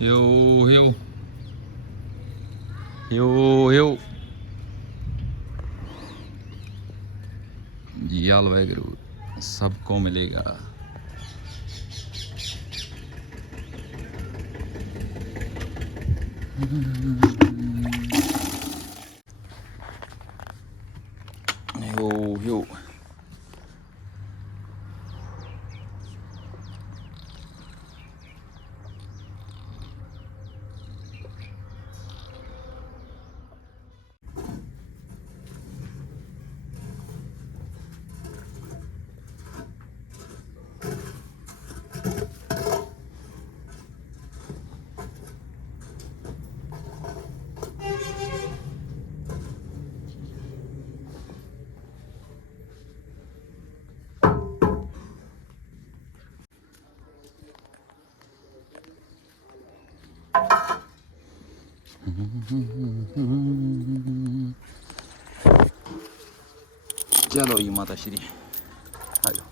Yo, yo. Yo, yo. याल वैगरू सबको मिलेगा यो ਚਲੋ ਜੀ ਮਾਤਾ ਸ਼੍ਰੀ ਆ ਜਾਓ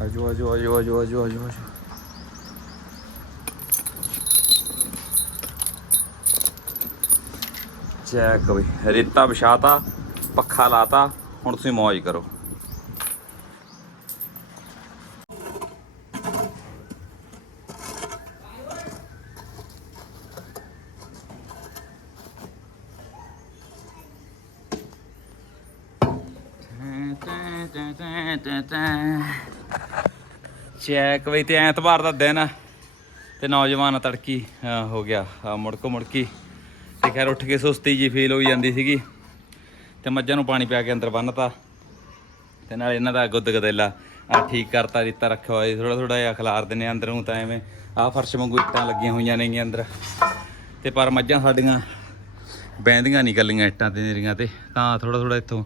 ਆਜੋ ਆਜੋ ਆਜੋ ਆਜੋ ਆਜੋ ਆਜੋ ਚੈੱਕ ਬਈ ਰੇਤਾ ਵਿਛਾਤਾ ਪੱਖਾ ਲਾਤਾ ਹੁਣ ਤੁਸੀਂ ਮौज ਕਰੋ। ਚੈੱਕ ਬਈ ਤੇ ਐਤਵਾਰ ਦਾ ਦਿਨ ਤੇ ਨੌਜਵਾਨ ਤੜਕੀ ਹੋ ਗਿਆ ਅਹ, ਮੁੜਕੋ ਮੁੜਕੀ। ਤੇ ਖੈਰ ਉੱਠ ਕੇ ਸੁਸਤੀ ਜੀ ਫੀਲ ਹੋਈ ਜਾਂਦੀ ਸੀਗੀ ਤੇ ਮੱਝਾਂ ਨੂੰ ਪਾਣੀ ਪਿਆ ਕੇ ਅੰਦਰ ਬੰਨਤਾ ਤੇ ਨਾਲ ਇਹਨਾਂ ਦਾ ਗੁੱਦ ਗਦੇਲਾ। ਆ ਠੀਕ ਕਰਤਾ, ਦਿੱਤਾ ਰੱਖਿਆ ਹੋਇਆ ਥੋੜਾ ਥੋੜਾ ਜਿਹਾ ਖਿਲਾਰ ਦਿੰਨੇ ਆ ਅੰਦਰ ਨੂੰ ਤਾਂ ਐਵੇਂ। ਆਹ ਫਰਸ਼ ਵਾਂਗੂ ਇੱਟਾਂ ਲੱਗੀਆਂ ਹੋਈਆਂ ਨੇਗੀਆਂ ਅੰਦਰ। ਤੇ ਪਰ ਮੱਝਾਂ ਸਾਡੀਆਂ ਬੈਂਦੀਆਂ ਨਹੀਂ ਗੱਲੀਆਂ ਇੱਟਾਂ ਤੇ ਨੇਰੀਆਂ ਤੇ। ਤਾਂ ਥੋੜਾ ਥੋੜਾ ਇੱਥੋਂ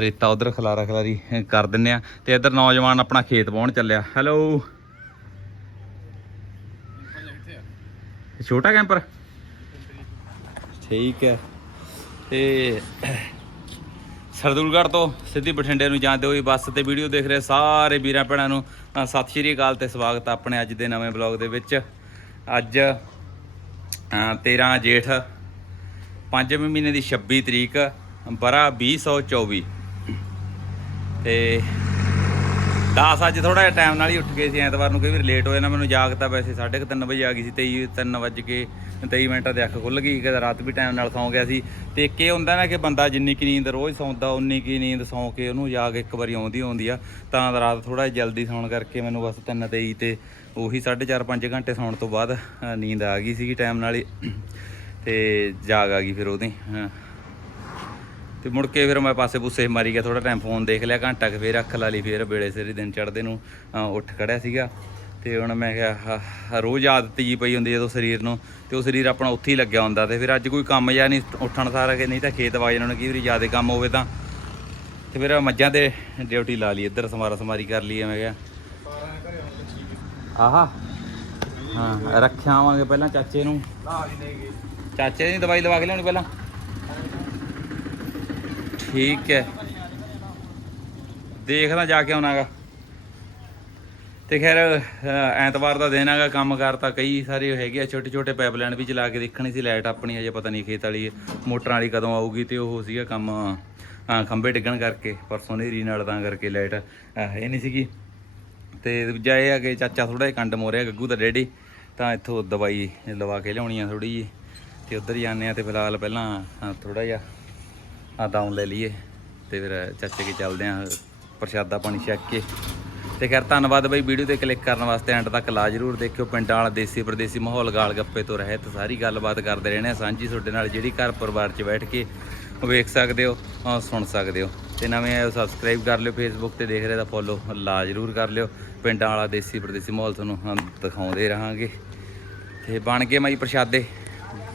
ਰੇਤਾ ਉਧਰ ਖਲਾਰਾ ਖਲਾਰੀ ਕਰ ਦਿੰਨੇ ਆ ਤੇ ਇੱਧਰ ਨੌਜਵਾਨ ਆਪਣਾ ਖੇਤ ਵਾਹੁਣ ਚੱਲਿਆ। ਹੈਲੋ ਛੋਟਾ ਕੈਂਪਰ ਠੀਕ ਹੈ। ਤੇ ਸਰਦੂਲਗੜ੍ਹ ਤੋਂ ਸਿੱਧੀ ਬਠਿੰਡੇ ਨੂੰ ਜਾਂਦੇ ਹੋਏ ਬੱਸ ਤੇ ਵੀਡੀਓ ਦੇਖ ਰਹੇ ਸਾਰੇ ਵੀਰਾਂ ਭੈਣਾਂ ਨੂੰ ਸਤਿ ਸ਼੍ਰੀ ਅਕਾਲ ਤੇ ਸਵਾਗਤ ਆਪਣੇ ਅੱਜ ਦੇ ਨਵੇਂ ਬਲੌਗ ਦੇ ਵਿੱਚ। ਅੱਜ ਅ, 13 ਜੇਠ ਪੰਜਵੇਂ ਮਹੀਨੇ ਦੀ 26 ਤਰੀਕ ਬਰਾ 2024 ਤੇ 10 ਅੱਜ ਥੋੜਾ ਜਿਹਾ ਟਾਈਮ ਨਾਲ ਹੀ ਉੱਠ ਗਏ ਸੀ ਐਤਵਾਰ ਨੂੰ ਕਈ ਵਾਰ ਲੇਟ ਹੋਇਆ ਨਾ ਮੈਨੂੰ ਜਾਗ ਤਾਂ ਵੈਸੇ 3:30 ਵਜੇ ਆ ਗਈ ਸੀ 23 3 ਵਜੇ ਕੇ 23 ਮਿੰਟਾਂ ਦੇ ਅੱਖ ਖੁੱਲ ਗਈ ਕਿ ਰਾਤ ਵੀ ਟਾਈਮ ਨਾਲ ਸੌਂ ਗਿਆ ਸੀ। ਤੇ ਇੱਕ ਇਹ ਹੁੰਦਾ ਨਾ ਕਿ ਬੰਦਾ ਜਿੰਨੀ ਕੀ ਨੀਂਦ ਰੋਜ਼ ਸੌਂਦਾ, ਉਨੀ ਕੀ ਨੀਂਦ ਸੌਂ ਕੇ ਉਹਨੂੰ ਜਾਗ ਇੱਕ ਵਾਰੀ ਆਉਂਦੀ ਆਉਂਦੀ ਆ। ਤਾਂ ਰਾਤ ਥੋੜਾ ਜਲਦੀ ਸੌਣ ਕਰਕੇ ਮੈਨੂੰ ਬਸ 3 23 ਤੇ ਉਹੀ 4.5 5 ਘੰਟੇ ਸੌਣ ਤੋਂ ਬਾਅਦ ਨੀਂਦ ਆ ਗਈ ਸੀਗੀ ਟਾਈਮ ਨਾਲ ਹੀ। ਤੇ ਜਾਗ ਆ ਗਈ ਫਿਰ ਉਹਦੀ, ਹਾਂ। ਤੇ ਮੁੜ ਕੇ ਫਿਰ ਮੈਂ ਪਾਸੇ ਪੂਸੇ ਮਾਰੀ ਗਿਆ ਥੋੜਾ ਟਾਈਮ ਫੋਨ ਦੇਖ ਲਿਆ, ਘੰਟਾ ਕੁ ਫਿਰ ਅੱਖ ਲਾ ਲਈ, ਫਿਰ ਵੇਲੇ ਸਿਰ ਦਿਨ ਚੜ੍ਹਦੇ ਨੂੰ ਉੱਠ ਖੜਿਆ ਸੀਗਾ। ਤੇ ਹੁਣ ਮੈਂ ਕਿਹਾ ਰੋਜ਼ ਆਦਤ ਜੀ ਪਈ ਹੁੰਦੀ ਜਦੋਂ ਸਰੀਰ ਨੂੰ, ਤੇ ਉਹ ਸਰੀਰ ਆਪਣਾ ਉੱਥੇ ਹੀ ਲੱਗਿਆ ਹੁੰਦਾ ਤੇ ਫਿਰ ਅੱਜ ਕੋਈ ਕੰਮ ਜਾਂ ਨਹੀਂ, ਉੱਠਣ ਸਾਰਾ ਕਿ ਨਹੀਂ ਤਾਂ ਖੇਤ ਵਾਜ ਨੂੰ ਕਈ ਵਾਰੀ ਜ਼ਿਆਦਾ ਕੰਮ ਹੋਵੇ ਤਾਂ। ਤੇ ਫਿਰ ਮੱਝਾਂ ਤੇ ਡਿਊਟੀ ਲਾ ਲਈ, ਇੱਧਰ ਸਮਾਰਾ ਸਮਾਰੀ ਕਰ ਲਈ ਮੈਂ ਕਿਹਾ। ਆਹਾ। ਹਾਂ, ਰੱਖਿਆ ਆਵਾਂਗੇ ਪਹਿਲਾਂ ਚਾਚੇ ਨੂੰ। ਚਾਚੇ ਦੀ ਦਵਾਈ ਲਵਾ ਕੇ ਲਿਆਉਣੀ ਪਹਿਲਾਂ। ਠੀਕ ਹੈ। ਦੇਖਦਾ ਜਾ ਕੇ ਆਉਣਾਗਾ। ਤੇ ਖੈਰ ਐਤਵਾਰ ਦਾ ਦਿਨ ਹੈਗਾ ਕੰਮ ਕਰਤਾ ਕਈ ਸਾਰੇ ਹੈਗੇ ਆ ਛੋਟੇ ਛੋਟੇ ਪਾਈਪਲਾਈਨ ਵੀ ਚਲਾ ਕੇ ਦੇਖਣੀ ਸੀ ਲਾਈਟ ਆਪਣੀ ਅਜੇ ਪਤਾ ਨਹੀਂ ਖੇਤ ਵਾਲੀ ਮੋਟਰਾਂ ਵਾਲੀ ਕਦੋਂ ਆਊਗੀ ਤੇ ਉਹ ਸੀਗਾ ਕੰਮ ਅ, ਖੰਭੇ ਡਿੱਗਣ ਕਰਕੇ ਪਰਸੋਂ ਨੇਰੀ ਨਾਲ ਤਾਂ ਕਰਕੇ ਲਾਈਟ ਇਹ ਨਹੀਂ ਸੀਗੀ। ਤੇ ਦੂਜਾ ਇਹ ਆ ਕਿ ਚਾਚਾ ਥੋੜਾ ਜਿਹਾ ਕੰਡ ਮੋਰਿਆ ਗੱਗੂ ਦਾ ਡੈਡੀ ਤਾਂ ਇੱਥੋਂ ਦਵਾਈ ਲਵਾ ਕੇ ਲਿਆਉਣੀ ਆ ਥੋੜੀ ਜੀ ਤੇ ਉੱਧਰ ਜਾਂਦੇ ਆ ਤੇ ਫਿਲਹਾਲ ਪਹਿਲਾਂ ਥੋੜਾ ਜਿਹਾ ਆ ਦਾਉਣ ਲੈ ਲਈਏ ਤੇ ਫਿਰ ਚਾਚੇ ਕੇ ਚੱਲਦੇ ਆ ਪ੍ਰਸ਼ਾਦਾ ਪਾਣੀ ਛਕ ਕੇ ਤੇ ਖੈਰ ਧੰਨਵਾਦ ਬਈ ਵੀਡੀਓ ਤੇ ਕਲਿੱਕ ਕਰਨ ਵਾਸਤੇ ਐਂਡ ਤੱਕ ਲਾ ਜਰੂਰ ਦੇਖਿਓ। ਪਿੰਡਾਂ ਵਾਲਾ ਦੇਸੀ ਪ੍ਰਦੇਸੀ ਮਾਹੌਲ ਗਾਲ ਗੱਪੇ ਤੋਂ ਰਹਿਤ ਸਾਰੀ ਗੱਲਬਾਤ ਕਰਦੇ ਰਹਿਣੇ ਆ। ਸਾਂਝੀ ਤੁਹਾਡੇ ਨਾਲ ਜਿਹੜੀ ਘਰ ਪਰਿਵਾਰ 'ਚ ਬੈਠ ਕੇ ਵੇਖ ਸਕਦੇ ਹੋ ਸੁਣ ਸਕਦੇ ਹੋ। ਤੇ ਨਵੇਂ ਆਏ ਸਬਸਕ੍ਰਾਈਬ ਕਰ ਲਿਓ ਫੇਸਬੁੱਕ ਤੇ, ਦੇਖ ਰਹੇ ਤਾਂ ਫੋਲੋ ਲਾ ਜਰੂਰ ਕਰ ਲਿਓ। ਪਿੰਡਾਂ ਵਾਲਾ ਦੇਸੀ ਪ੍ਰਦੇਸੀ ਮਾਹੌਲ ਤੁਹਾਨੂੰ ਦਿਖਾਉਂਦੇ ਰਹਾਂਗੇ। ਤੇ ਬਣ ਕੇ ਮਾਈ ਪ੍ਰਸ਼ਾਦੇ।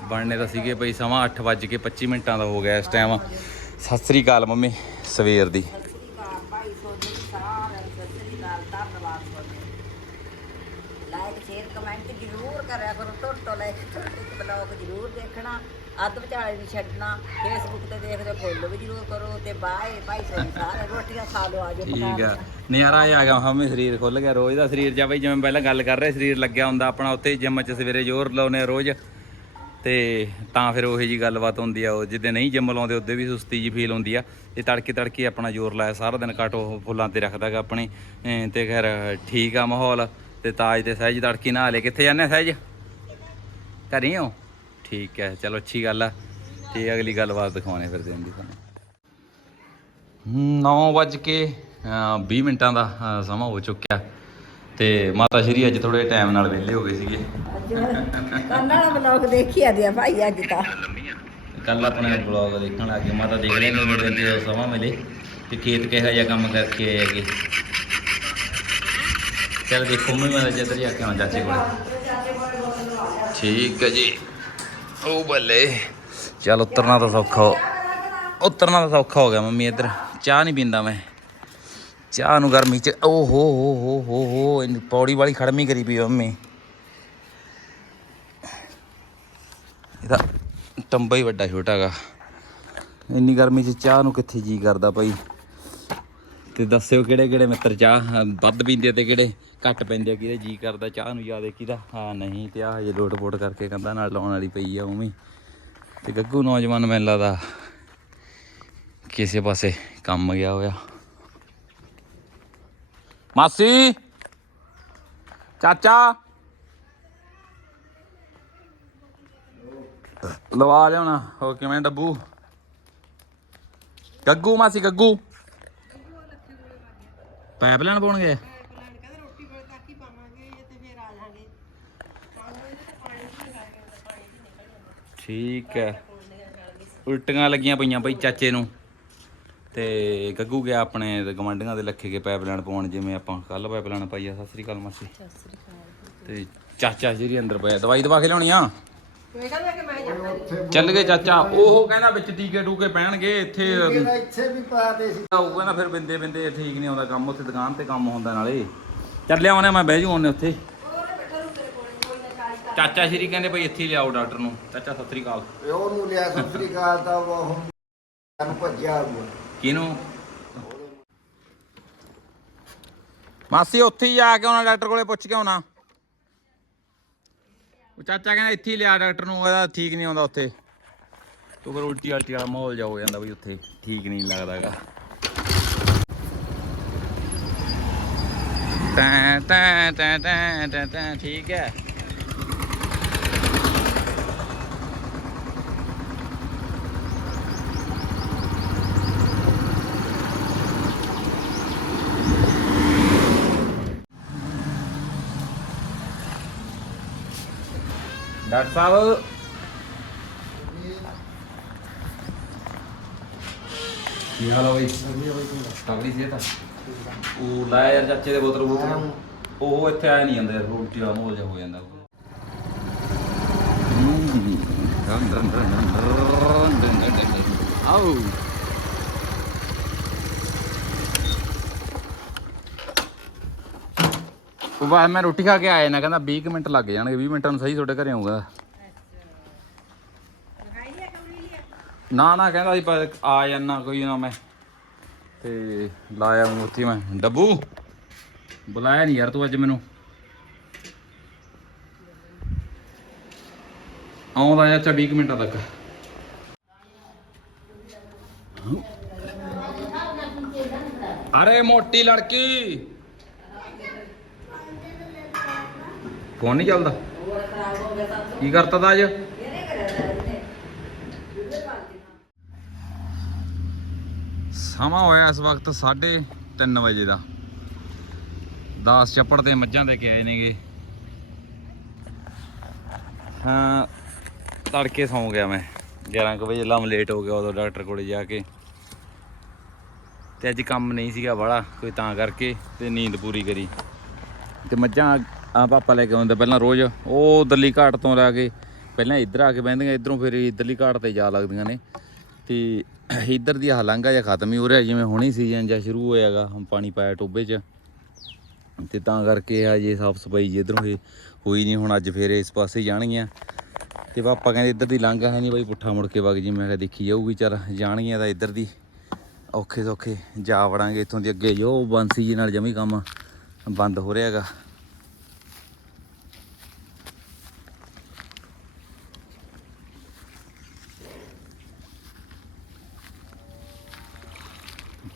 ਬਣਨੇ ਤਾਂ ਸੀਗੇ ਭਈ ਸਮਾਂ 8:25 ਮਿੰਟਾਂ ਦਾ ਹੋ ਗਿਆ ਇਸ ਟਾਈਮ ਸਤਿ ਸ੍ਰੀ ਅਕਾਲ ਮੰਮੀ, ਸਵੇਰ ਦੀ ਤੁਹਾਡੇ ਸਾਰਿਆਂ ਨੂੰ ਸਤਿ ਸ੍ਰੀ ਅਕਾਲ ਧੰਨਵਾਦ ਤੁਹਾਡਾ ਲਾਈਕ ਸ਼ੇਅਰ ਕਮੈਂਟ ਜ਼ਰੂਰ ਕਰਿਆ ਕਰੋ ਤੋਂ ਲੈ ਕੇ ਤੱਕ ਬਲੌਗ ਜ਼ਰੂਰ ਦੇਖਣਾ ਅੱਧ ਵਿਚਾਲੇ ਨਹੀਂ ਛੱਡਣਾ ਫੇਸਬੁੱਕ ਤੇ ਦੇਖਦੇ ਫੋਲੋ ਵੀ ਜ਼ਰੂਰ ਕਰੋ ਤੇ ਬਾਏ ਭਾਈ ਸਾਰੇ ਰੋਟੀਆਂ ਖਾ ਲਓ ਆਜੋ ਠੀਕ ਆ। ਨਜ਼ਾਰਾ ਹੀ ਆ ਗਿਆ ਹਮੇ ਸਰੀਰ ਖੁੱਲ ਗਿਆ ਰੋਜ਼ ਦਾ ਸਰੀਰ ਜਾ ਬਈ ਜਿਵੇਂ ਪਹਿਲਾਂ ਗੱਲ ਕਰ ਰਹੇ ਸਰੀਰ ਲੱਗਿਆ ਹੁੰਦਾ ਆਪਣਾ ਉੱਥੇ ਜਿਮ 'ਚ ਸਵੇਰੇ ਜ਼ੋਰ ਲਾਉਨੇ ਰੋਜ਼। ਤੇ ਤਾਂ ਫਿਰ ਉਹੀ ਜੀ ਗੱਲਬਾਤ ਹੁੰਦੀ ਆ ਉਹ ਜਿੱਦੇ ਨਹੀਂ ਜਿਮ ਲਾਉਂਦੇ ਉਹਦੇ ਵੀ ਸੁਸਤੀ ਜੀ ਫੀਲ ਹੁੰਦੀ ਆ। ਤੇ ਤੜਕੇ ਤੜਕੇ ਆਪਣਾ ਜ਼ੋਰ ਲਾਇਆ ਸਾਰਾ ਦਿਨ ਘੱਟ ਉਹ ਫੁੱਲਾਂ ਤੇ ਰੱਖਦਾਗਾ ਆਪਣੇ। ਤੇ ਖੈਰ ਠੀਕ ਆ ਮਾਹੌਲ। ਤੇ ਤਾਜ ਤੇ ਸਹਿਜ ਤੜਕੀ ਨਹਾ ਲੈ ਕਿੱਥੇ ਜਾਂਦੇ ਸਹਿਜ? ਘਰੇ ਹੋ? ਠੀਕ ਹੈ ਚਲੋ ਅੱਛੀ ਗੱਲ ਆ। ਤੇ ਅਗਲੀ ਗੱਲਬਾਤ ਦਿਖਾਉਣੇ ਫਿਰ ਦਿਨ ਦੀ ਤੁਹਾਨੂੰ। 9 ਵੱਜ ਕੇ ਅ, 20 ਮਿੰਟਾਂ ਦਾ ਸਮਾਂ ਹੋ ਚੁੱਕਿਆ। ਤੇ ਮਾਤਾ ਸ਼੍ਰੀ ਅੱਜ ਥੋੜੇ ਟਾਈਮ ਨਾਲ ਵਿਹਲੇ ਹੋ ਗਏ ਸੀਗੇ। ਦਾ ਬਲੌਗ ਦੇਖੀ ਆ ਦਿਆ ਭਾਈ ਅੱਜ ਤਾਂ। ਕੱਲ ਆਪਣੇ ਬਲੌਗ ਦੇਖਣ ਲੱਗ ਮਾਤਾ ਦੇਖ ਮੇਰੇ ਤੇ ਸਮਾਂ ਮਿਲੇ। ਤੇ ਖੇਤ ਕਿਹੋ ਜਿਹਾ ਕੰਮ ਕਰਕੇ ਆਏ ਹੈਗੇ। ਚਲ ਦੇਖੋ ਮੈਂ ਮੈਂ ਜਦਰ ਜਾ ਕੇ ਆਉਂ ਚਾਚੇ ਕੋਲ। ਠੀਕ ਹੈ ਜੀ। ਉਹ ਬੱਲੇ, ਚਲ ਉਤਰਨਾ ਤਾਂ ਸੌਖਾ ਹੋ- ਉਤਰਨਾ ਤਾਂ ਸੌਖਾ ਹੋ ਗਿਆ ਮੰਮੀ ਇੱਧਰ। ਚਾਹ ਨਹੀਂ ਪੀਂਦਾ ਮੈਂ। ਚਾਹ ਨੂੰ ਗਰਮੀ ਚ ਓ ਹੋ ਹੋ ਹੋ ਹੋ ਹੋ, ਇੰਨੀ ਪੌੜੀ ਵਾਲੀ ਖੜਮੀ ਕਰੀ ਪਈ ਮੰਮੀ। ਇਹਦਾ ਟੰਬਾ ਹੀ ਵੱਡਾ ਛੋਟਾ ਗਾ ਇੰਨੀ ਗਰਮੀ 'ਚ ਚਾਹ ਨੂੰ ਕਿੱਥੇ ਜੀ ਕਰਦਾ ਭਾਈ। ਤੇ ਦੱਸਿਓ ਕਿਹੜੇ ਕਿਹੜੇ ਮਿੱਤਰ ਚਾਹ ਵੱਧ ਪੀਂਦੇ ਤੇ ਕਿਹੜੇ? ਘੱਟ ਪੈਂਦੇ ਆ ਕਿਹਦੇ, ਜੀ ਕਰਦਾ ਚਾਹ ਨੂੰ ਯਾਦ ਕਿਹਦਾ? ਹਾਂ, ਨਹੀਂ, ਤੇ ਆ ਹਜੇ ਲੋਟ ਪੋਟ ਕਰਕੇ ਕੰਧਾਂ ਨਾਲ ਲਾਉਣ ਵਾਲੀ ਪਈ ਆ ਉਵੇਂ। ਤੇ ਗੱਗੂ ਨੌਜਵਾਨ ਮੈਨੂੰ ਲੱਗਦਾ ਕਿਸੇ ਪਾਸੇ ਕੰਮ ਗਿਆ ਹੋਇਆ। ਮਾਸੀ! ਚਾਚਾ! ਲਵਾ ਲਿਆਉਣਾ। ਹੋ ਕਿਵੇਂ ਡੱਬੂ? ਗੱਗੂ, ਮਾਸੀ, ਗੱਗੂ। ਪਾਈਪ ਲੈਣ ਪਾਉਣਗੇ? ਠੀਕ ਹੈ। ਉਲਟੀਆਂ ਲੱਗੀਆਂ ਪਈਆਂ ਬਈ ਚਾਚੇ ਨੂੰ। ਤੇ ਗੱਗੂ ਗਿਆ ਆਪਣੇ ਗਵੰਡੀਆਂ ਦੇ ਲੱਖੇ ਕੇ ਪਾਈਪ ਲੈਣ ਪਾਉਣ ਜਿਵੇਂ ਆਪਾਂ ਕੱਲ ਪਾਈਪ ਲੈਣ ਪਾਈ ਆ। ਸਤਿ ਸ੍ਰੀ ਅਕਾਲ ਮਾਸੀ। ਤੇ ਚਾਚਾ ਜਿਹੜੀ ਅੰਦਰ ਪਿਆ। ਦਵਾਈ ਦਵਾ ਕੇ ਲਿਆਉਣੀ ਆ? ਚੱਲ ਗਏ ਚਾਚਾ। ਉਹ ਕਹਿੰਦਾ ਵਿੱਚ ਟੀਕੇ ਟੂਕੇ ਪੈਣਗੇ ਇੱਥੇ ਇੱਥੇ ਵੀ ਪਾ ਦੇ ਸੀ। ਉਹ ਕਹਿੰਦਾ ਫਿਰ ਬਿੰਦੇ ਬਿੰਦੇ ਠੀਕ ਨਹੀਂ ਆਉਂਦਾ ਕੰਮ। ਉੱਥੇ ਦੁਕਾਨ ਤੇ ਕੰਮ ਹੁੰਦਾ ਨਾਲੇ। ਚੱਲ ਲਿਆਉਣੇ ਮੈਂ ਬਹਿ ਜੂ ਉਹਨੇ ਉੱਥੇ। ਚਾਚਾ ਸ਼੍ਰੀ ਕਹਿੰਦੇ ਭਈ ਇੱਥੇ ਹੀ ਲਿਆਓ ਡਾਕਟਰ ਨੂੰ। ਚਾਚਾ ਸਤਿ ਸ੍ਰੀ ਅਕਾਲ। ਤੇ ਉਹਨੂੰ ਲਿਆ ਸਤਿ ਸ੍ਰੀ ਅਕਾਲ ਦਾ ਉਹ ਹੁਣ ਨੂੰ ਭੱਜਿਆ ਹੋਊਗਾ। ਕਿਹਨੂੰ? ਮਾਸੀ ਉੱਥੇ ਹੀ ਆ ਕੇ ਆਉਣਾ ਡਾਕਟਰ ਕੋਲੇ ਪੁੱਛ ਕੇ ਆਉਣਾ। ਉਹ ਚਾਚਾ ਕਹਿੰਦਾ ਇੱਥੇ ਹੀ ਲਿਆ ਡਾਕਟਰ ਨੂੰ ਉਹਦਾ ਠੀਕ ਨਹੀਂ ਆਉਂਦਾ ਉੱਥੇ। ਤੂੰ ਫਿਰ ਉਲਟੀ ਆਲਟੀ ਵਾਲਾ ਮਾਹੌਲ ਜਾ ਹੋ ਜਾਂਦਾ ਬਈ ਉੱਥੇ ਠੀਕ ਨਹੀਂ ਲੱਗਦਾਗਾ ਤੈਂ ਤੈਂ ਤੈਂ ਤੈਂ ਤੈਂ ਤੈਂ ਠੀਕ ਹੈ। ਡਾਕਟਰ ਸਾਹਿਬ ਕੀ ਹਾਲ ਹੈ ਬਈ ਤਗੜੀ ਸਿਹਤ ਆ ਉਹ ਲਾਇਆ ਯਾਰ ਚਾਚੇ ਦੇ ਬੋਤਲ ਬੋਤਲ ਉਹ ਇੱਥੇ ਆਇਆ ਨਹੀਂ ਜਾਂਦਾ ਯਾਰ ਉਲਟੀ ਦਾ ਮਾਹੌਲ ਜਿਹਾ ਹੋ ਜਾਂਦਾ। ਆਓ। ਉਹ ਬਾਅਦ ਮੈਂ ਰੋਟੀ ਖਾ ਕੇ ਆਇਆ ਨਾ ਕਹਿੰਦਾ 20 ਕੁ ਮਿੰਟ ਲੱਗ ਜਾਣਗੇ 20 ਮਿੰਟਾਂ ਨੂੰ ਸਹੀ ਤੁਹਾਡੇ ਘਰੇ ਆਉਂਗਾ। ਨਾ ਨਾ, ਕਹਿੰਦਾ ਸੀ, ਪਰ ਆ ਜਾਣਾ ਕੋਈ ਨਾ ਮੈਂ। ਤੇ ਲਾਇਆ ਮੈਂ ਮੈਂ। ਡੱਬੂ, ਬੁਲਾਇਆ ਨਹੀਂ ਯਾਰ ਤੂੰ ਅੱਜ ਮੈਨੂੰ। ਆਉਂਦਾ ਚਾ 20 ਕੁ ਮਿੰਟਾਂ ਤੱਕ। ਅਰੇ ਮੋਟੀ ਲੜਕੀ! ਫੋਨ ਨਹੀਂ ਚੱਲਦਾ? ਕੀ ਕਰਤਾ ਤਾ ਅੱਜ? ਸਮਾਂ ਹੋਇਆ ਇਸ ਵਕਤ 3:30 ਵਜੇ ਦਾ। 10 ਚੱਪੜ ਤੇ ਮੱਝਾਂ ਦੇ ਕੇ ਆਏ ਨੇਗੇ। ਹਾਂ, ਤੜਕੇ ਸੌਂ ਗਿਆ ਮੈਂ। 11 ਕੁ ਵਜੇ ਲੰਮ ਲੇਟ ਹੋ ਗਿਆ ਉਦੋਂ ਡਾਕਟਰ ਕੋਲੇ ਜਾ ਕੇ। ਤੇ ਅੱਜ ਕੰਮ ਨਹੀਂ ਸੀਗਾ ਬੜਾ ਕੋਈ ਤਾਂ ਕਰਕੇ ਤੇ ਨੀਂਦ ਪੂਰੀ ਕਰੀ। ਤੇ ਮੱਝਾਂ ਆ ਪਾਪਾ ਲੈ ਕੇ ਆਉਂਦੇ ਪਹਿਲਾਂ ਰੋਜ਼, ਉਹ ਦਿੱਲੀ ਘਾਟ ਤੋਂ ਲੈ ਕੇ ਪਹਿਲਾਂ ਇੱਧਰ ਆ ਕੇ ਬਹਿੰਦੀਆਂ, ਇੱਧਰੋਂ ਫਿਰ ਇੱਧਰਲੀ ਘਾਟ ਤੇ ਜਾ ਲੱਗਦੀਆਂ ਨੇ। ਤੇ ਇੱਧਰ ਦੀ ਆਹ ਲਾਂਘਾ ਜਿਹਾ ਖਤਮ ਹੀ ਹੋ ਰਿਹਾ, ਜਿਵੇਂ ਹੁਣੀ ਸੀਜ਼ਨ ਜਾਂ ਸ਼ੁਰੂ ਹੋਇਆਗਾ ਹੁਣ ਪਾਣੀ ਪਾਇਆ ਟੋਬੇ 'ਚ। ਤੇ ਤਾਂ ਕਰਕੇ ਆ ਜੇ ਸਾਫ਼ ਸਫ਼ਾਈ ਜੇ ਇਧਰੋਂ ਇਹ ਹੋਈ ਨਹੀਂ, ਹੁਣ ਅੱਜ ਫੇਰ ਇਸ ਪਾਸੇ ਜਾਣਗੀਆਂ। ਤੇ ਪਾਪਾ ਕਹਿੰਦੇ ਇੱਧਰ ਦੀ ਲਾਂਘਾ ਹੈ ਨਹੀਂ ਬਾਈ, ਪੁੱਠਾ ਮੁੜ ਕੇ ਵਗ ਜੀ ਮੈਂ ਕਿਹਾ ਦੇਖੀ ਜਾਊਗੀ, ਚੱਲ ਜਾਣਗੀਆਂ ਤਾਂ ਇੱਧਰ ਦੀ। ਔਖੇ ਸੌਖੇ ਜਾ ਵੜਾਂਗੇ ਇੱਥੋਂ ਦੀ ਅੱਗੇ, ਜੋ ਬੰਸੀ ਜੀ ਨਾਲ ਜਮੀ ਕੰਮ ਬੰਦ ਹੋ ਰਿਹਾ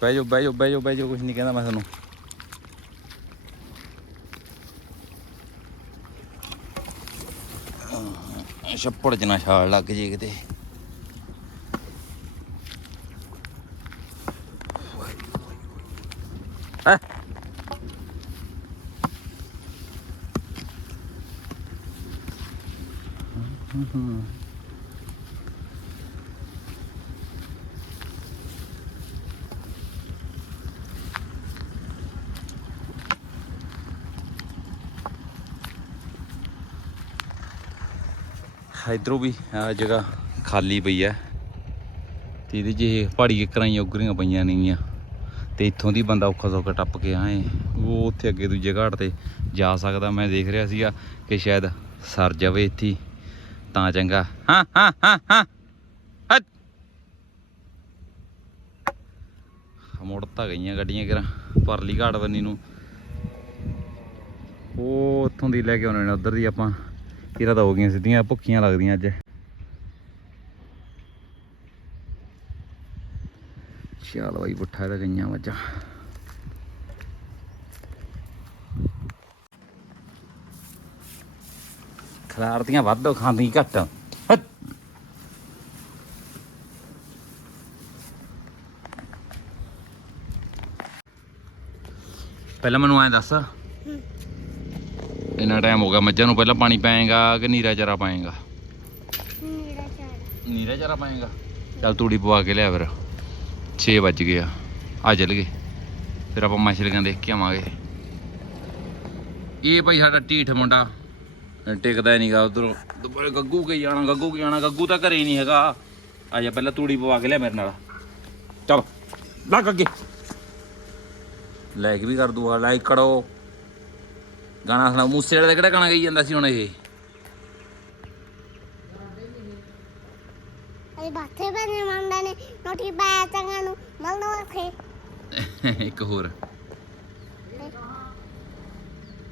ਬਹਿ ਜਾਓ ਬਹਿ ਜਾਓ ਬਹਿ ਜਾਓ ਬਹਿ ਜਾਓ ਕੁਝ ਨਹੀਂ ਕਹਿੰਦਾ ਮੈਂ ਤੁਹਾਨੂੰ ਛੱਪੜ ਚ ਨਾ ਛਾਲ ਲੱਗ ਜੇ ਕਿਤੇ ਹੈਂ? ਇਧਰੋਂ ਵੀ ਜਗ੍ਹਾ ਖਾਲੀ ਪਈ ਹੈ ਤੇ ਇਹਦੇ 'ਚ ਇਹ ਪਹਾੜੀ ਕਿਕਰਾਂ ਹੀ ਉਗਰੀਆਂ ਪਈਆਂ ਨੇਗੀਆਂ ਤੇ ਇੱਥੋਂ ਦੀ ਬੰਦਾ ਔਖਾ ਸੌਖਾ ਟੱਪ ਕੇ ਆਏ। ਉਹ ਉੱਥੇ ਅੱਗੇ ਦੂਜੇ ਘਾਟ ਤੇ ਜਾ ਸਕਦਾ, ਮੈਂ ਦੇਖ ਰਿਹਾ ਸੀਗਾ ਕਿ ਸ਼ਾਇਦ ਸਰ ਜਾਵੇ ਇੱਥੇ ਤਾਂ ਚੰਗਾ। ਹਾਂ ਹਾਂ ਹਾਂ ਹਾਂ। ਹਟ! ਮੁੜ ਤਾਂ ਗਈਆਂ ਗੱਡੀਆਂ ਕਿਰਾਂ, ਪਰਲੀ ਘਾਟ ਬੰਨੀ ਨੂੰ। ਉਹ ਉੱਥੋਂ ਦੀ ਲੈ ਕੇ ਆਉਣੇ ਨੇ, ਉਧਰ ਦੀ ਆਪਾਂ। ਕਿਰਾ ਤਾਂ ਹੋ ਗਈਆਂ ਸਿੱਧੀਆਂ, ਭੁੱਖੀਆਂ ਲੱਗਦੀਆਂ ਅੱਜ। ਚੱਲ ਬਾਈ, ਪੁੱਠਾ ਤਾਂ ਗਈਆਂ ਮੱਝਾਂ। ਖਰਾਰਤੀਆਂ ਵੱਧ, ਖਾਂਦੀ ਘੱਟ। ਪਹਿਲਾਂ ਮੈਨੂੰ ਐਂ ਦੱਸ ਇੰਨਾ ਟਾਈਮ ਹੋ ਗਿਆ ਮੱਝਾਂ ਨੂੰ ਪਹਿਲਾਂ ਪਾਣੀ ਪਾਏਗਾ ਕਿ ਨੀਰਾ ਚਾਰਾ ਪਾਏਗਾ? ਨੀਰਾ ਚਾਰਾ। ਪਾਏਗਾ? ਚੱਲ ਤੂੜੀ ਪਵਾ ਕੇ ਲਿਆ ਫਿਰ। 6 ਵੱਜ ਗਏ ਆ। ਆ ਚੱਲ ਗਏ। ਫਿਰ ਆਪਾਂ ਮਛਲੀਆਂ ਦੇਖ ਕੇ ਆਵਾਂਗੇ। ਇਹ ਭਾਈ ਸਾਡਾ ਢੀਠ ਮੁੰਡਾ। ਟਿਕਦਾ ਨਹੀਂਗਾ ਉਧਰੋਂ। ਦੁਬਾਰੇ ਗੱਗੂ ਕੇ ਜਾਣਾ ਗੱਗੂ ਕੇ ਜਾਣਾ ਗੱਗੂ ਤਾਂ ਘਰੇ ਨਹੀਂ ਹੈਗਾ। ਆ ਜਾ ਪਹਿਲਾਂ ਤੂੜੀ ਪਵਾ ਕੇ ਲਿਆ ਮੇਰੇ ਨਾਲ। ਚਲ ਲੱਗ ਅੱਗੇ। ਲਾਈਕ ਵੀ ਕਰ ਦੂਗਾ ਲਾਈਕ ਕਰੋ ਗਾਣਾ ਸੁਣਾ ਮੂਸੇ ਵਾਲੇ ਦਾ ਕਿਹੜਾ ਗਾਣਾ ਗਾਈ ਜਾਂਦਾ ਸੀ ਹੁਣ ਇਹ? ਅਰੇ ਬਾਥੇ ਬਣੇ ਮੰਡਾ ਨੇ ਨੋਟੀ ਪਾਇਆ ਚੰਗਾ ਨੂੰ ਮਲ ਨੋ ਰੱਖੇ ਇੱਕ ਹੋਰ।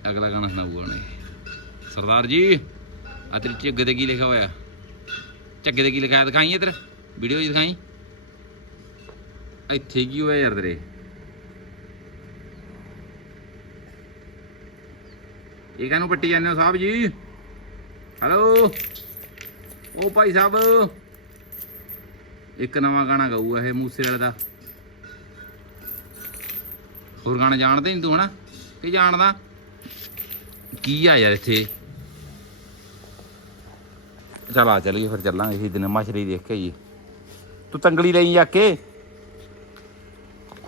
ਅਗਲਾ ਗਾਣਾ ਸੁਣਾਊਗਾ ਉਹਨੇ ਸਰਦਾਰ ਜੀ ਆ ਤੇਰੇ ਝੱਗੇ ਤੇ ਕੀ ਲਿਖਿਆ ਹੋਇਆ? ਝੱਗੇ ਤੇ ਕੀ ਲਿਖਿਆ? ਦਿਖਾਈ ਇੱਧਰ ਵੀਡੀਓ 'ਚ ਦਿਖਾਈ। ਇੱਥੇ ਕੀ ਹੋਇਆ ਯਾਰ ਤੇਰੇ? ਇਹ ਕਾਹਨੂੰ ਪੱਟੀ ਜਾਂਦੇ ਹੋ ਸਾਹਿਬ ਜੀ। ਹੈਲੋ ਉਹ ਭਾਈ ਸਾਹਿਬ, ਇੱਕ ਨਵਾਂ ਗਾਣਾ ਗਾਊਗਾ ਇਹ ਮੂਸੇ ਵਾਲੇ ਦਾ। ਹੋਰ ਗਾਣਾ ਜਾਣਦੇ ਨਹੀਂ ਤੂੰ ਹਨਾ? ਕਿ ਜਾਣਦਾ? ਕੀ ਆ ਯਾਰ ਇੱਥੇ? ਚਲ ਆ ਚੱਲੀਏ, ਫਿਰ ਚੱਲਾਂਗੇ ਇਸ ਦਿਨ ਮਛਲੀ ਦੇਖ ਕੇ ਜੀ ਤੂੰ ਤੰਗਲੀ ਲਈ ਜਾ ਕੇ?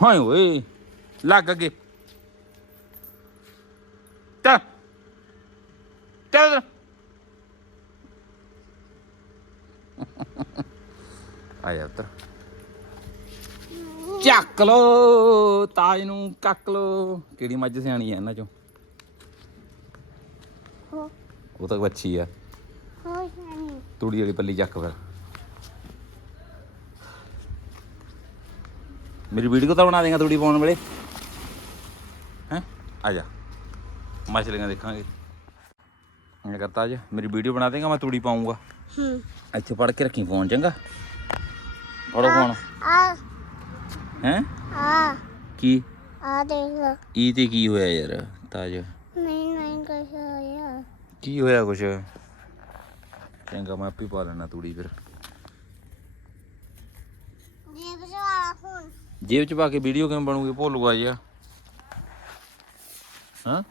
ਹਾਂ ਓਏ, ਲੱਗ ਅੱਗੇ। ਚੱਲ ਆ ਜਾ ਉੱਤਰ। ਚੱਕ ਲੋ ਤਾਜ ਨੂੰ ਕੱਕ ਲੋ। ਕਿਹੜੀ ਮੱਝ ਸਿਆਣੀ ਆ ਇਹਨਾਂ ਚੋਂ? ਹੋ। ਉਹ ਤਾਂ ਬੱਚੀ ਆ। ਤੂੜੀ ਵਾਲੀ ਪੱਲੀ ਚੱਕ ਫਿਰ। ਮੇਰੀ ਵੀਡੀਓ ਤਾਂ ਬਣਾ ਦੇਗਾ ਤੂੜੀ ਪਾਉਣ ਵੇਲੇ। ਹੈ? ਆ ਜਾ। ਮਛਲੀਆਂ ਦੇਖਾਂਗੇ। ਮੈਂ ਕਰਤਾ ਅੱਜ। ਮੇਰੀ ਵੀਡੀਓ ਬਣਾ ਦੇਗਾ ਮੈਂ ਤੂੜੀ ਪਾਉਂਗਾ ਹੂੰ। ਇੱਥੇ ਪੜ ਕੇ ਰੱਖੀ ਫੋਨ ਚੰਗਾ? ਪੜੋ ਫੋਨ। ਆ ਹੈ? ਆ। ਕੀ? ਆ ਦੇਖ ਲੋ। ਇਹ ਤੇ ਕੀ ਹੋਇਆ ਯਾਰ ਤਾਜ? ਨਹੀਂ ਨਹੀਂ ਕੁਛ ਹੋਇਆ। ਕੀ ਹੋਇਆ ਕੁਛ? ਚੰਗਾ ਮੈਂ ਆਪੇ ਪਾ ਲੈਣਾ ਤੂੜੀ ਫਿਰ। ਜੇਬ ਚ ਵਾਲਾ ਫੋਨ ਜੇਬ ਚ ਪਾ ਕੇ ਵੀਡੀਓ ਕਿਵੇਂ ਬਣੂਗੀ? ਭੁੱਲੂਗਾ ਜਿਆ ਹਾਂ?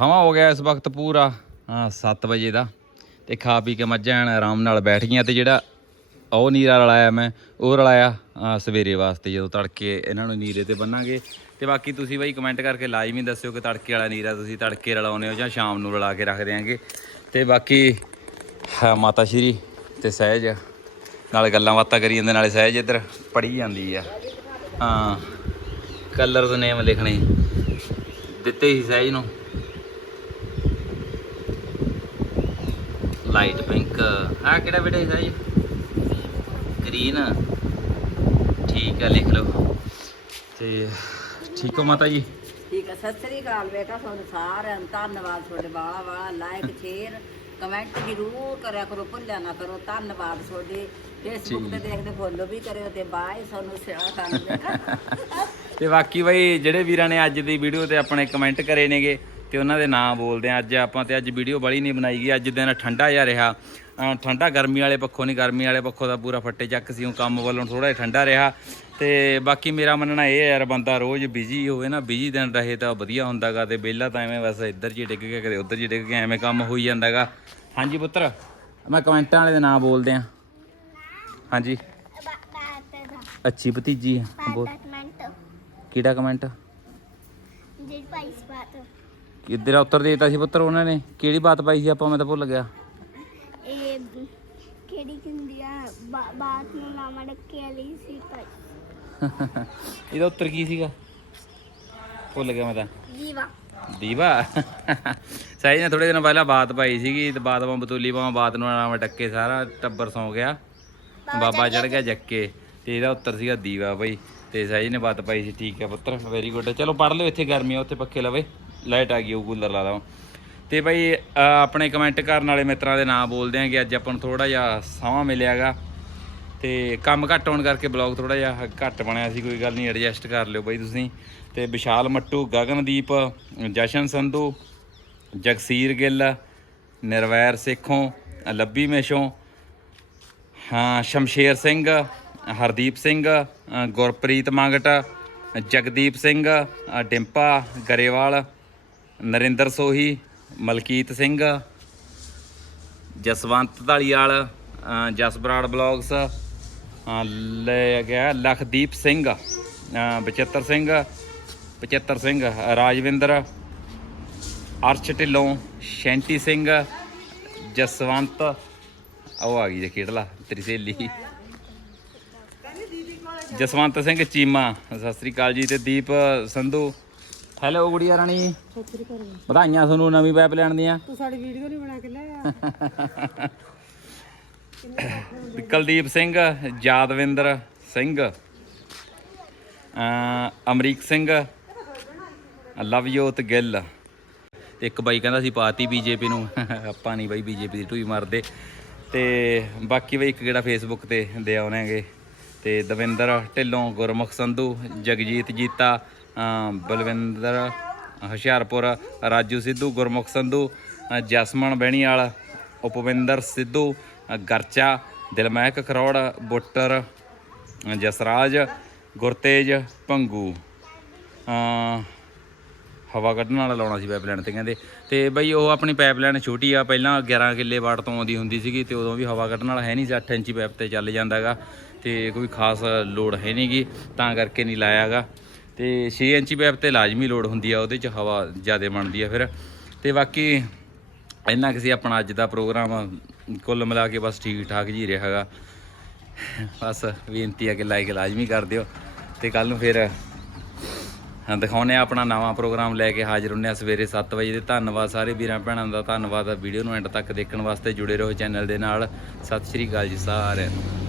ਸਮਾਂ ਹੋ ਗਿਆ ਇਸ ਵਕਤ ਪੂਰਾ 7 ਵਜੇ ਦਾ ਤੇ ਖਾ ਪੀ ਕੇ ਮੱਝਾਂ ਆਰਾਮ ਨਾਲ ਬੈਠ ਗਈਆਂ ਤੇ ਜਿਹੜਾ ਉਹ ਨੀਰਾ ਰਲਾਇਆ ਮੈਂ ਉਹ ਰਲਾਇਆ ਸਵੇਰੇ ਵਾਸਤੇ ਜਦੋਂ ਤੜਕੇ ਇਹਨਾਂ ਨੂੰ ਨੀਰੇ ਤੇ ਬੰਨਾਂਗੇ। ਤੇ ਬਾਕੀ ਤੁਸੀਂ ਬਾਈ ਕਮੈਂਟ ਕਰਕੇ ਲਾਜ਼ਮੀ ਦੱਸਿਓ ਕਿ ਤੜਕੇ ਵਾਲਾ ਨੀਰਾ ਤੁਸੀਂ ਤੜਕੇ ਰਲਾਉਂਦੇ ਹੋ ਜਾਂ ਸ਼ਾਮ ਨੂੰ ਰਲਾ ਕੇ ਰੱਖ ਦਿਆਂਗੇ ਤੇ ਬਾਕੀ ਹਾਂ, ਮਾਤਾ ਸ਼੍ਰੀ ਤੇ ਸਹਿਜ ਨਾਲ ਗੱਲਾਂ ਬਾਤਾਂ ਕਰੀ ਜਾਂਦੇ ਨਾਲੇ ਸਹਿਜ ਇੱਧਰ ਪੜੀ ਜਾਂਦੀ ਆ। ਹਾਂ ਕਲਰਸ ਨੇਮ ਲਿਖਣੇ ਦਿੱਤੇ ਸੀ ਸਹਿਜ ਨੂੰ। Light pink. ਆ ਕਿਹੜਾ ਬੇਟਾ ਸਹਿਜ ਗ੍ਰੀਨ ਠੀਕ ਆ ਲਿਖ ਲਓ। ਤੇ ਠੀਕ ਹੋ ਮਾਤਾ ਜੀ? ਠੀਕ ਹੈ ਸਤਿ ਸ੍ਰੀ ਅਕਾਲ ਬੇਟਾ ਤੁਹਾਨੂੰ ਸਾਰਿਆਂ ਨੂੰ ਧੰਨਵਾਦ ਤੁਹਾਡੇ ਵਾਲਾ ਵਾਲਾ। ਲਾਈਕ ਸ਼ੇਅਰ ਕਮੈਂਟ ਜ਼ਰੂਰ ਕਰਿਆ ਕਰੋ ਭੁੱਲਿਆ ਨਾ ਕਰੋ। ਧੰਨਵਾਦ ਤੁਹਾਡੇ। ਫੇਸਬੁੱਕ ਤੇ ਦੇਖਦੇ ਫੋਲੋ ਵੀ ਕਰਿਓ ਤੇ ਬਾਏ ਤੁਹਾਨੂੰ ਸਿਆ ਕਰਨ ਤੇ ਬਾਕੀ ਬਈ ਜਿਹੜੇ ਵੀਰਾਂ ਨੇ ਅੱਜ ਦੀ ਵੀਡੀਓ ਤੇ ਆਪਣੇ ਕਮੈਂਟ ਕਰੇ ਨੇਗੇ ਤੇ ਉਹਨਾਂ ਦੇ ਨਾਮ ਬੋਲਦੇ ਆ। ਅੱਜ ਆਪਾਂ ਤੇ ਅੱਜ ਵੀਡੀਓ ਬੜੀ ਨਹੀਂ ਬਣਾਈ ਗਈ। ਅੱਜ ਦਿਨ ਠੰਡਾ ਜਿਹਾ ਰਿਹਾ। ਠੰਡਾ ਗਰਮੀ ਵਾਲੇ ਪੱਖੋਂ ਨਹੀਂ ਗਰਮੀ ਵਾਲੇ ਪੱਖੋਂ ਦਾ ਪੂਰਾ ਫੱਟੇ ਚੱਕ ਸੀ। ਉਹ ਕੰਮ ਵੱਲੋਂ ਥੋੜਾ ਜਿਹਾ ਠੰਡਾ ਰਿਹਾ। ਤੇ ਬਾਕੀ ਮੇਰਾ ਮੰਨਣਾ ਇਹ ਹੈ ਯਾਰ ਬੰਦਾ ਰੋਜ਼ ਬਿਜ਼ੀ ਹੋਵੇ ਨਾ ਬਿਜ਼ੀ ਦਿਨ ਰਹੇ ਤਾਂ ਵਧੀਆ ਹੁੰਦਾਗਾ। ਤੇ ਵਿਹਲਾ ਤਾਂ ਐਵੇਂ ਬਸ ਇੱਧਰ ਜੀ ਡਿੱਗ ਗਿਆ ਕਦੇ ਉੱਧਰ ਜੀ ਡਿੱਗ ਗਿਆ ਐਵੇਂ ਕੰਮ ਹੋਈ ਜਾਂਦਾਗਾ। ਹਾਂਜੀ ਪੁੱਤਰ ਮੈਂ ਕਮੈਂਟਾਂ ਵਾਲੇ ਦੇ ਨਾਮ ਬੋਲਦੇ ਆ। ਹਾਂਜੀ। ਅੱਛੀ ਭਤੀਜੀ ਮਿੰਟ ਕਿਹੜਾ ਕਮੈਂਟ? ਜਿਹੜੀ ਪਾਈ ਸੀ ਬਾਤ ਕਿੱਧਰ ਉੱਤਰ ਦੇਤਾ ਸੀ ਪੁੱਤਰ ਉਹਨਾਂ ਨੇ। ਕਿਹੜੀ ਬਾਤ ਪਾਈ ਸੀ ਆਪਾਂ ਮੈਂ ਤਾਂ ਭੁੱਲ ਗਿਆ। ਇਹ ਕਿਹੜੀ ਹੁੰਦੀ ਆ? ਬਾ- ਬਾਤ ਨੂੰ ਨਾ ਮੜਕੇ ਵਾਲੀ ਸੀ ਪਾਈ ਇਹਦਾ ਉੱਤਰ ਕੀ ਸੀਗਾ? ਭੁੱਲ ਗਿਆ ਮੈਂ ਤਾਂ। ਜੀਵਾ ਦੀਵਾ? ਸਹੀ ਨੇ ਥੋੜੇ ਦਿਨ ਪਹਿਲਾਂ ਬਾਤ ਪਾਈ ਸੀਗੀ ਤੇ ਬਾਤ ਬਤੂਲੀ ਵਾਂ ਬਾਤ ਨੂੰ ਨਾਮ ਟੱਕੇ ਸਾਰਾ ਟੱਬਰ ਸੌ ਗਿਆ। ਬਾਬਾ ਚੜ ਗਿਆ ਜੱਕੇ। ਤੇ ਇਹਦਾ ਉੱਤਰ ਸੀਗਾ ਦੀਵਾ ਬਈ। ਤੇ ਸਹੀ ਨੇ ਬਾਤ ਪਾਈ ਸੀ ਠੀਕ ਹੈ ਪੁੱਤਰ ਵੈਰੀ ਗੁੱਡ ਚਲੋ ਪੜ ਲਿਓ ਇੱਥੇ ਗਰਮੀ ਆ ਉੱਥੇ ਪੱਖੇ ਲਵੇ। ਲਾਈਟ ਆ ਗਈ ਉਹ ਕੂਲਰ ਲਾ ਲਵਾਂ ਤੇ ਬਈ ਆਪਣੇ ਕਮੈਂਟ ਕਰਨ ਵਾਲੇ ਮਿੱਤਰਾਂ ਦੇ ਨਾਮ ਬੋਲਦੇ ਆਂ ਕਿ ਅੱਜ ਆਪਾਂ ਨੂੰ ਥੋੜਾ ਜਿਹਾ ਸਮਾਂ ਮਿਲਿਆਗਾ। ਤੇ ਕੰਮ ਘੱਟ ਹੋਣ ਕਰਕੇ ਬਲੌਗ ਥੋੜਾ ਜਿਹਾ ਘੱਟ ਬਣਿਆ ਸੀ, ਕੋਈ ਗੱਲ ਨਹੀਂ ਐਡਜਸਟ ਕਰ ਲਿਓ ਬਾਈ ਤੁਸੀਂ। ਤੇ ਵਿਸ਼ਾਲ ਮੱਟੂ, ਗਗਨਦੀਪ, ਜਸ਼ਨ ਸੰਧੂ, ਜਗਸੀਰ ਗਿੱਲ, ਨਿਰਵੈਰ ਸੇਖੋਂ, ਲੱਭੀ ਮੇਸ਼ੋਂ, ਹਾਂ, ਸ਼ਮਸ਼ੇਰ ਸਿੰਘ, ਹਰਦੀਪ ਸਿੰਘ ਗੁਰਪ੍ਰੀਤ ਮੰਗਟ, ਜਗਦੀਪ ਸਿੰਘ ਡਿੰਪਾ ਗਰੇਵਾਲ ਨਰਿੰਦਰ ਸੋਹੀ ਮਲਕੀਤ ਸਿੰਘ ਜਸਵੰਤ ਢਾਲੀਵਾਲ ਜਸਬਰਾੜ ਬਲੌਗਸ ਲੈ ਗਿਆ ਲਖਦੀਪ ਸਿੰਘ ਅ, ਬਚਿੱਤਰ ਸਿੰਘ ਬਚਿੱਤਰ ਸਿੰਘ ਰਾਜਵਿੰਦਰ ਅਰਸ਼ ਢਿੱਲੋਂ ਸ਼ੈਂਟੀ ਸਿੰਘ ਜਸਵੰਤ ਉਹ ਆ ਗਈ ਜੇ ਖੇਡਲਾ ਤੇਰੀ ਸਹੇਲੀ। ਜਸਵੰਤ ਸਿੰਘ ਚੀਮਾ ਸਤਿ ਸ੍ਰੀ ਅਕਾਲ ਜੀ ਤੇ ਦੀਪ ਸੰਧੂ। ਹੈਲੋ ਗੁੜੀਆ ਰਾਣੀ। ਵਧਾਈਆਂ ਤੁਹਾਨੂੰ ਨਵੀਂ ਪਾਈਪ ਲੈਣ ਦੀਆਂ। ਤੂੰ ਸਾਡੀ ਵੀਡੀਓ ਨਹੀਂ ਬਣਾ ਕੇ ਲਿਆ ਕੁਲਦੀਪ ਸਿੰਘ ਯਾਦਵਿੰਦਰ ਸਿੰਘ ਅਮਰੀਕ ਸਿੰਘ ਲਵਯੋਤ ਗਿੱਲ। ਇੱਕ ਬਾਈ ਕਹਿੰਦਾ ਸੀ ਪਾਤੀ ਬੀਜੇਪੀ ਨੂੰ। ਆਪਾਂ ਨਹੀਂ ਬਾਈ ਬੀਜੇਪੀ ਦੀ ਢੂਈ ਮਾਰਦੇ। ਤੇ ਬਾਕੀ ਬਈ ਇੱਕ ਕਿਹੜਾ ਫੇਸਬੁੱਕ ਤੇ ਦੇ ਆਉਣਗੇ। ਤੇ ਦਵਿੰਦਰ ਢਿੱਲੋਂ ਗੁਰਮੁਖ ਸੰਧੂ ਜਗਜੀਤ ਜੀਤਾ ਬਲਵਿੰਦਰ ਹੁਸ਼ਿਆਰਪੁਰ ਰਾਜੂ ਸਿੱਧੂ ਗੁਰਮੁਖ ਸੰਧੂ ਅ, ਜਸਮਨ ਬਹਿਣੀਵਾਲ ਉਪਵਿੰਦਰ ਸਿੱਧੂ ਗਰਚਾ ਦਿਲਮਹਿਕ ਖਰੋੜ ਬੁੱਟਰ ਜਸਰਾਜ ਗੁਰਤੇਜ ਭੰਗੂ ਹਵਾ ਕੱਢਣ ਵਾਲਾ ਲਾਉਣਾ ਸੀ ਪਾਈਪਲਾਈਨ ਤੇ ਕਹਿੰਦੇ। ਤੇ ਬਈ ਉਹ ਆਪਣੀ ਪਾਈਪਲਾਈਨ ਛੋਟੀ ਆ ਪਹਿਲਾਂ 11 ਕਿੱਲੇ ਵਾਟ ਤੋਂ ਆਉਂਦੀ ਹੁੰਦੀ ਸੀਗੀ ਤੇ ਉਦੋਂ ਵੀ ਹਵਾ ਕੱਢਣ ਵਾਲਾ ਹੈ ਨਹੀਂ ਸੀ 8 ਇੰਚੀ ਪਾਈਪ ਤੇ ਚੱਲ ਜਾਂਦਾਗਾ ਤੇ ਕੋਈ ਖਾਸ ਲੋਡ ਹੈ ਨਹੀਂਗੀ ਤਾਂ ਕਰਕੇ ਨਹੀਂ ਲਾਇਆਗਾ। ਤੇ 6 ਇੰਚੀ ਪਾਈਪ ਤੇ ਲਾਜ਼ਮੀ ਲੋਡ ਹੁੰਦੀ ਆ, ਉਹਦੇ ਚ ਹਵਾ ਜ਼ਿਆਦਾ ਬਣਦੀ ਆ ਫਿਰ। ਤੇ ਬਾਕੀ ਇੰਨਾ ਕਿਸੇ ਆਪਣਾ ਅੱਜ ਦਾ ਪ੍ਰੋਗਰਾਮ, ਕੁੱਲ ਮਿਲਾ ਕੇ ਬਸ ਠੀਕ ਠਾਕ ਜੀ ਰਿਹਾਗਾ ਬਸ ਬੇਨਤੀ ਆ ਕਿ ਲਾਈਕ ਲਾਜ਼ਮੀ ਕਰ ਦਿਓ, ਤੇ ਕੱਲ ਨੂੰ ਫਿਰ ਹਾਂ ਦਿਖਾਉਨੇ ਆ ਆਪਣਾ ਨਵਾਂ ਪ੍ਰੋਗਰਾਮ ਲੈ ਕੇ ਹਾਜ਼ਰ ਹੁੰਨੇ ਆ ਸਵੇਰੇ 7 ਵਜੇ ਦੇ। ਧੰਨਵਾਦ ਸਾਰੇ ਵੀਰਾਂ ਭੈਣਾਂ ਦਾ, ਧੰਨਵਾਦ ਆ ਵੀਡੀਓ ਨੂੰ ਐਂਡ ਤੱਕ ਦੇਖਣ ਵਾਸਤੇ ਜੁੜੇ ਰਹੋ ਚੈਨਲ ਦੇ ਨਾਲ। ਸਤਿ ਸ਼੍ਰੀ ਅਕਾਲ ਜੀ ਸਾਰਿਆਂ ਨੂੰ।